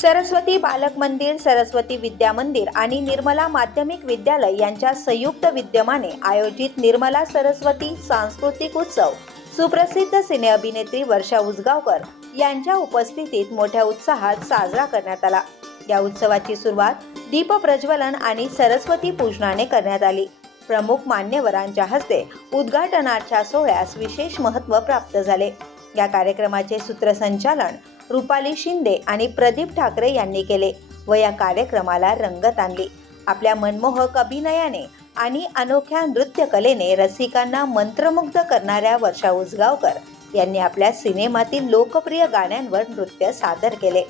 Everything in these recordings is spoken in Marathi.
सरस्वती बालक मंदिर सरस्वती विद्या मंदिर आणि निर्मला माध्यमिक विद्यालय यांच्या संयुक्त विद्यमाने आयोजित निर्मला सरस्वती सांस्कृतिक उत्सव. सुप्रसिद्ध सिने अभिनेत्री वर्षा उसगावकर यांच्या उपस्थितीत मोठ्या उत्साहात साजरा करण्यात आला. या उत्सवाची सुरुवात दीप प्रज्वलन आणि सरस्वती पूजनाने करण्यात आली. प्रमुख मान्यवरांच्या हस्ते उद्घाटनाच्या सोहळ्यास विशेष महत्त्व प्राप्त झाले. या कार्यक्रमाचे सूत्रसंचालन रुपाली शिंदे आणि प्रदीप ठाकरे यांनी केले व या कार्यक्रमाला रंगत आणली आपल्या मनमोहक अभिनयाने आणि अनोख्या नृत्य कलेने रसिकांना मंत्रमुग्ध करणाऱ्या वर्षा उसगावकर यांनी आपल्या सिनेमातील लोकप्रिय गाण्यांवर नृत्य सादर केले.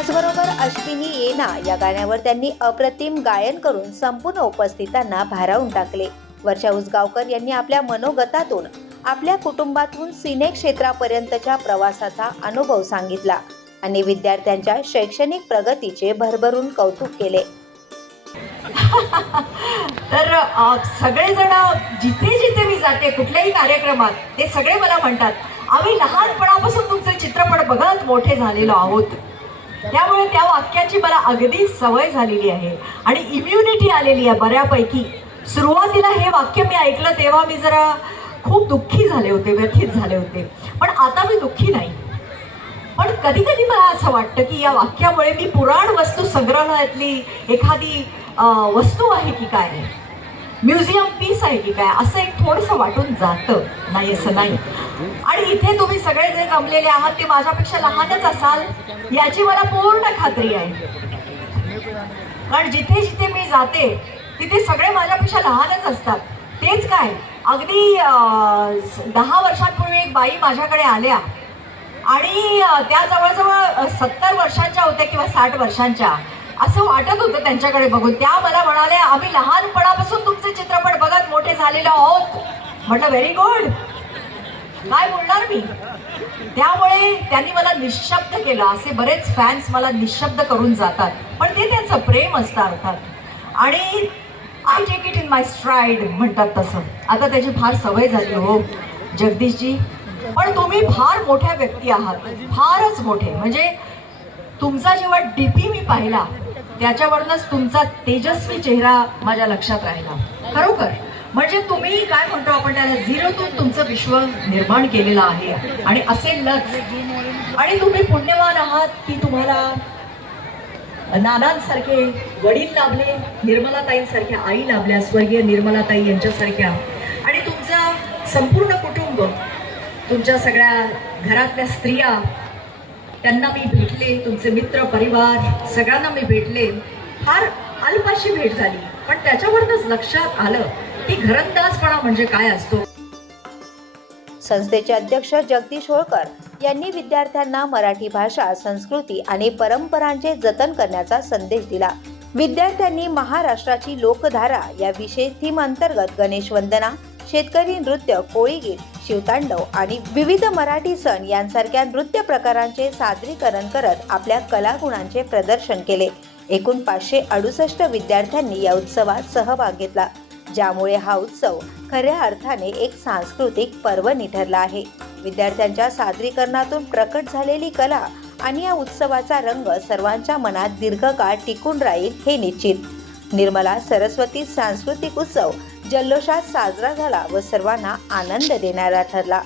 त्याचबरोबर अश्विनी येना या गाण्यावर त्यांनी अप्रतिम गायन करून संपूर्ण उपस्थितांना भारावून टाकले. वर्षा उसगावकर यांनी आपल्या मनोगतातून आपल्या कुटुंबातून सिने क्षेत्रापर्यंतच्या प्रवासाचा अनुभव सांगितला आणि विद्यार्थ्यांच्या शैक्षणिक प्रगतीचे भरभरून कौतुक केले. तर सगळेजण जिथे जिथे मी जाते कुठल्याही कार्यक्रमात ते सगळे मला म्हणतात आम्ही लहानपणापासून तुमचे चित्रपट बघत मोठे झालेलो आहोत. त्यामुळे त्या वाक्याची मला अगदी सवय झालेली आहे. आणि इम्युनिटी आलेली आहे बऱ्यापैकी. सुरुवातीला हे वाक्य मी ऐकलं तेव्हा मी जरा खूप दुःखी झाले होते व्यथित झाले होते. पण आता मी दुःखी नाही. पण कधी कधी मला असं वाटतं की या वाक्यामुळे मी पुराण वस्तू संग्रहालयातली एखादी वस्तू आहे की काय? म्युझियम पीस आहे की काय? असं एक थोडंसं वाटून जातं. नाही असं नाही. आणि इथे तुम्ही सगळे जे जमलेले आहात ते माझ्यापेक्षा लहानच असाल याची मला पूर्ण खात्री आहे. कारण जिथे जिथे मी जाते तिथे सगळे माझ्यापेक्षा लहानच असतात. तेच काय? अगदी दहा वर्षांपूर्वी एक बाई माझ्याकडे आल्या. आणि त्या जवळजवळ सत्तर वर्षांच्या होत्या किंवा साठ वर्षांच्या. असं वाटत होतं त्यांच्याकडे बघून. त्या मला म्हणाल्या आम्ही लहानपणापासून तुमचे चित्रपट बघत मोठे झालेलो आहोत. म्हटलं व्हेरी गुड काय बोलणार मी? त्यामुळे त्यांनी मला निशब्द केलं. असे बरेच फॅन्स मला निशब्द करून जातात. पण ते त्यांचं प्रेम असतं अर्थात आणि I take it in my stride म्हणतात तसं. आता त्याची फार सवय झाली हो जगदीशजी. पण तुम्ही फार मोठ्या व्यक्ती आहात. फारच मोठे. म्हणजे तुमचा जेव्हा डीपी मी पाहिला त्याच्यावरनच तुमचा तेजस्वी चेहरा माझ्या लक्षात राहिला. खरोखर. म्हणजे तुम्ही काय म्हणतो आपण त्याला? झिरोतून तुमचं विश्व निर्माण केलेलं आहे. आणि असेलच आणि तुम्ही पुण्यवान आहात की तुम्हाला नानांसारखे वडील लाभले निर्मलाताईंसारख्या आई लाभल्या स्वर्गीय निर्मलाताई यांच्यासारख्या. आणि तुमचं संपूर्ण कुटुंब तुमच्या सगळ्या घरातल्या स्त्रिया त्यांना मी भेटले तुमचे मित्र परिवार सगळ्यांना मी भेटले. फार अल्पाशी भेट झाली. पण त्याच्यावरूनच लक्षात आलं की घरंदाजपणा म्हणजे काय असतो. संस्थेचे अध्यक्ष जगदीश होळकर यांनी विद्यार्थ्यांना मराठी भाषा संस्कृती आणि परंपरांचे जतन करण्याचा संदेश दिला. विद्यार्थ्यांनी महाराष्ट्राची लोकधारा या विशेष थीम अंतर्गत गणेश वंदना शेतकरी नृत्य कोळी गीत शिवतांडव आणि विविध मराठी सण यांसारख्या नृत्य प्रकारांचे सादरीकरण करत आपल्या कलागुणांचे प्रदर्शन केले. एकूण पाचशे अडुसष्ट विद्यार्थ्यांनी या उत्सवात सहभाग घेतला. ज्यामुळे हा उत्सव खऱ्या अर्थाने एक सांस्कृतिक पर्वणी ठरला आहे. विद्यार्थ्यांच्या सादरीकरणातून प्रकट झालेली कला आणि या उत्सवाचा रंग सर्वांच्या मनात दीर्घकाळ टिकून राहील हे निश्चित. निर्मला सरस्वती सांस्कृतिक उत्सव जल्लोषात साजरा झाला व सर्वांना आनंद देणारा ठरला.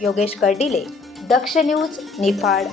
योगेश कर्डिले दक्ष न्यूज निफाड.